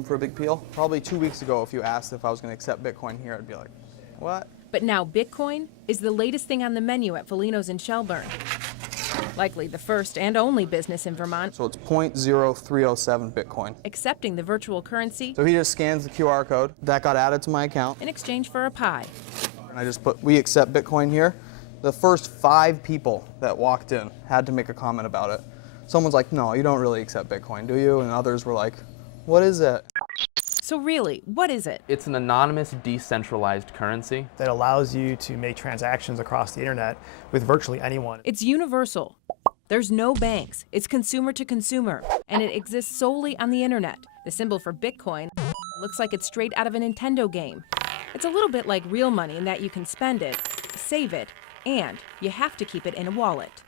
For a big peel. Probably 2 weeks ago, if you asked if I was going to accept Bitcoin here, I'd be like, what? But now Bitcoin is the latest thing on the menu at Felino's in Shelburne. Likely the first and only business in Vermont. So it's 0.0307 Bitcoin. Accepting the virtual currency. So he just scans the QR code. That got added to my account. In exchange for a pie. And I just put, we accept Bitcoin here. The first 5 people that walked in had to make a comment about it. Someone's like, no, you don't really accept Bitcoin, do you? And others were like, what is it? So really, what is it? It's an anonymous, decentralized currency that allows you to make transactions across the internet with virtually anyone. It's universal. There's no banks. It's consumer to consumer, and it exists solely on the internet. The symbol for Bitcoin looks like it's straight out of a Nintendo game. It's a little bit like real money in that you can spend it, save it, and you have to keep it in a wallet.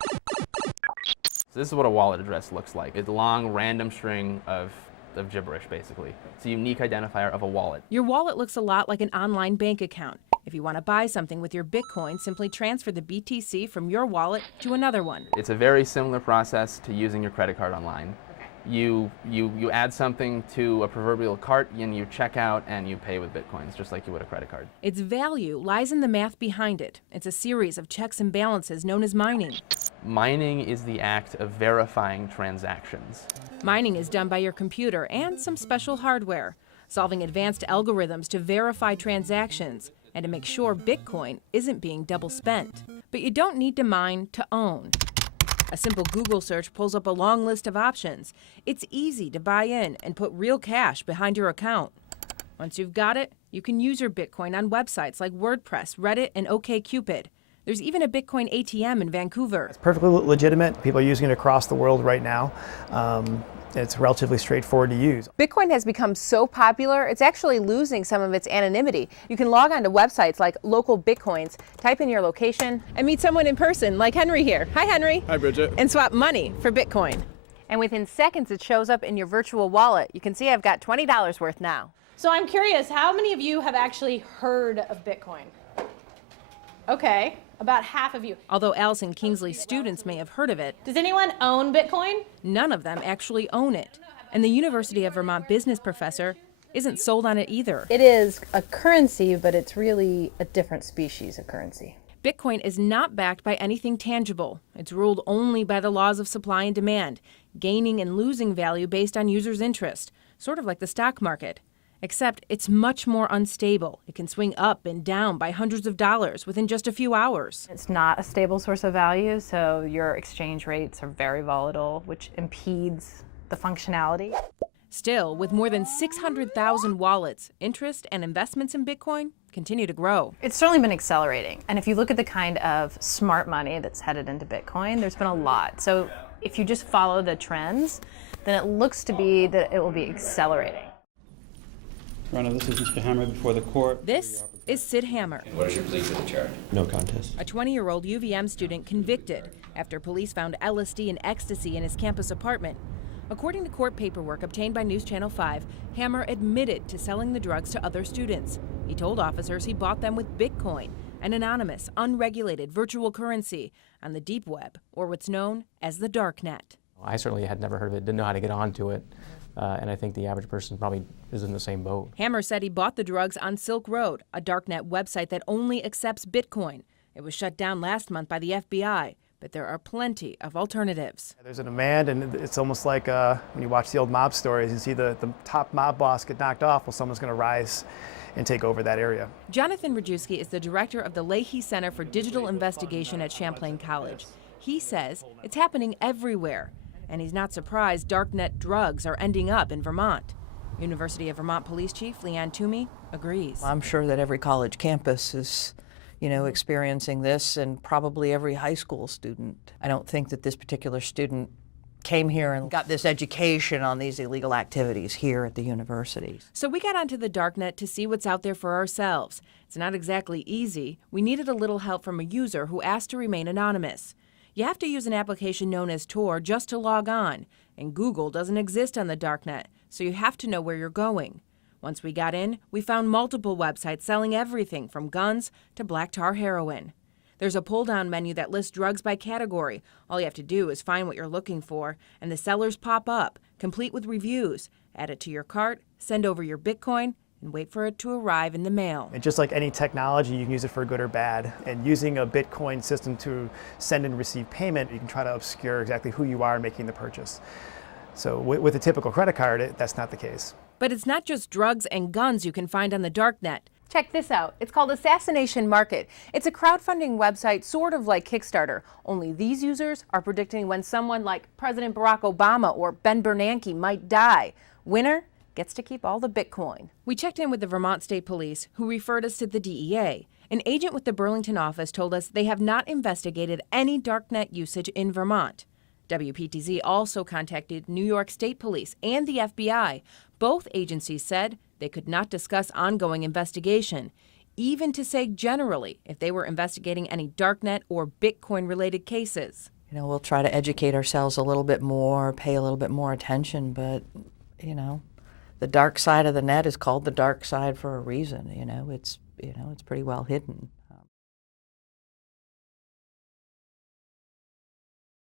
So this is what a wallet address looks like. It's a long, random string of gibberish, basically. It's a unique identifier of a wallet. Your wallet looks a lot like an online bank account. If you want to buy something with your Bitcoin, simply transfer the BTC from your wallet to another one. It's a very similar process to using your credit card online. You add something to a proverbial cart and you check out and you pay with Bitcoins, just like you would a credit card. Its value lies in the math behind it. It's a series of checks and balances known as mining. Mining is the act of verifying transactions. Mining is done by your computer and some special hardware, solving advanced algorithms to verify transactions and to make sure Bitcoin isn't being double spent. But you don't need to mine to own. A simple Google search pulls up a long list of options. It's easy to buy in and put real cash behind your account. Once you've got it, you can use your Bitcoin on websites like WordPress, Reddit, and OkCupid. There's even a Bitcoin ATM in Vancouver. It's perfectly legitimate. People are using it across the world right now. It's relatively straightforward to use. Bitcoin has become so popular, it's actually losing some of its anonymity. You can log on to websites like Local Bitcoins, type in your location, and meet someone in person, like Henry here. Hi, Henry. Hi, Bridget. And swap money for Bitcoin. And within seconds, it shows up in your virtual wallet. You can see I've got $20 worth now. So I'm curious, how many of you have actually heard of Bitcoin? Okay, about half of you. Although Allison Kingsley's students may have heard of it, Does anyone own Bitcoin? none of them actually own it. And the University of Vermont business professor isn't sold on it either. It is a currency, but it's really a different species of currency. Bitcoin is not backed by anything tangible. It's ruled only by the laws of supply and demand, gaining and losing value based on users' interest, sort of like the stock market. Except it's much more unstable. It can swing up and down by hundreds of dollars within just a few hours. It's not a stable source of value, so your exchange rates are very volatile, which impedes the functionality. Still, with more than 600,000 wallets, interest and investments in Bitcoin continue to grow. It's certainly been accelerating, and if you look at the kind of smart money that's headed into Bitcoin, there's been a lot. So if you just follow the trends, then it looks to be that it will be accelerating. Your Honor, this is Mr. Hammer before the court. This is Sid Hammer. What is your plea to the charge? No contest. A 20-year-old UVM student convicted after police found LSD and ecstasy in his campus apartment. According to court paperwork obtained by News Channel 5, Hammer admitted to selling the drugs to other students. He told officers he bought them with Bitcoin, an anonymous, unregulated virtual currency on the deep web, or what's known as the darknet. I certainly had never heard of it, didn't know how to get onto it. And I think the average person probably is in the same boat. Hammer said he bought the drugs on Silk Road, a darknet website that only accepts Bitcoin. It was shut down last month by the FBI, but there are plenty of alternatives. There's a demand, and it's almost like when you watch the old mob stories, you see the top mob boss get knocked off, well, someone's going to rise and take over that area. Jonathan Rajewski is the director of the Leahy Center for Digital Investigation at Champlain College. He says it's happening everywhere. And he's not surprised darknet drugs are ending up in Vermont. University of Vermont Police Chief Leanne Toomey agrees. I'm sure that every college campus is, experiencing this, and probably every high school student. I don't think that this particular student came here and got this education on these illegal activities here at the university. So we got onto the darknet to see what's out there for ourselves. It's not exactly easy. We needed a little help from a user who asked to remain anonymous. You have to use an application known as Tor just to log on, and Google doesn't exist on the darknet, so you have to know where you're going. Once we got in, we found multiple websites selling everything from guns to black tar heroin. There's a pull-down menu that lists drugs by category. All you have to do is find what you're looking for, and the sellers pop up, complete with reviews, Add it to your cart, send over your Bitcoin, and wait for it to arrive in the mail. And just like any technology, you can use it for good or bad. And using a Bitcoin system to send and receive payment, you can try to obscure exactly who you are making the purchase. So with a typical credit card, that's not the case. But it's not just drugs and guns you can find on the darknet. Check this out. It's called Assassination Market. It's a crowdfunding website sort of like Kickstarter, only these users are predicting when someone like President Barack Obama or Ben Bernanke might die. Winner gets to keep all the Bitcoin. We checked in with the Vermont State Police, who referred us to the DEA. An agent with the Burlington office told us they have not investigated any darknet usage in Vermont. WPTZ also contacted New York State Police and the FBI. Both agencies said they could not discuss ongoing investigation, even to say generally if they were investigating any darknet or Bitcoin-related cases. You know, we'll try to educate ourselves a little bit more, pay a little bit more attention, but, you know, the dark side of the net is called the dark side for a reason. It's pretty well hidden.